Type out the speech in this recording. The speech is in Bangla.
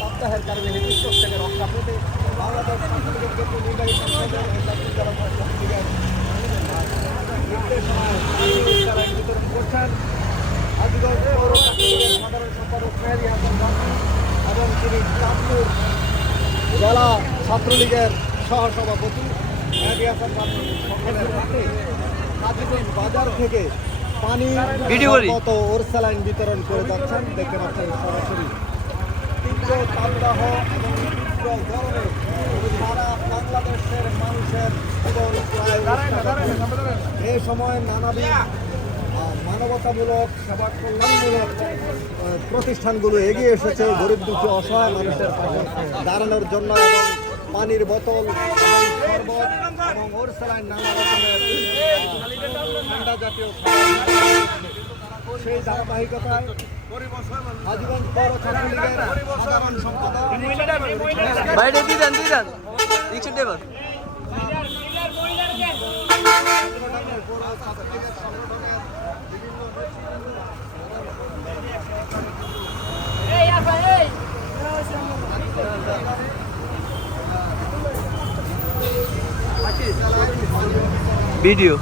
সপ্তাহের কারণে হিন্দুস্থান থেকে রক্ষা পেতে বাংলাদেশ ছাত্রলীগের কেন্দ্রীয় নির্বাহী পরিষদের নির্দেশনায় বিতরণ করছেন হাজীগঞ্জ পৌর ছাত্রলীগের সাধারণ সম্পাদক মেহেদী হাসান বাপ্পি এবং তিনি চাঁদপুর জেলা ছাত্রলীগের সহসভাপতি মেহেদী হাসান বাপ্পির সকলের হাতে হাজীগঞ্জ বাজার থেকে পানি মতো ওরসালাইন বিতরণ করে যাচ্ছেন। দেখতে পাচ্ছেন সরাসরি তীব্র তাপদাহ এবং তীব্র গরমে সারা বাংলাদেশের মানুষের জীবন এই সময় নানাবিধ মানবতামূলক সেবা কল্যাণমূলক প্রতিষ্ঠানগুলো এগিয়ে এসেছে গরিব দুঃখী অসহায় মানুষের পাশে দাঁড়ানোর জন্য এবং পানির বোতল এবং শরবত এবং ওরসালাইন নানা রকমের ঠান্ডা জাতীয় সেই ধারাবাহিকতায় হাজীগঞ্জ পৌর ছাত্রলীগের সাধারণ সম্পাদক ভিডিও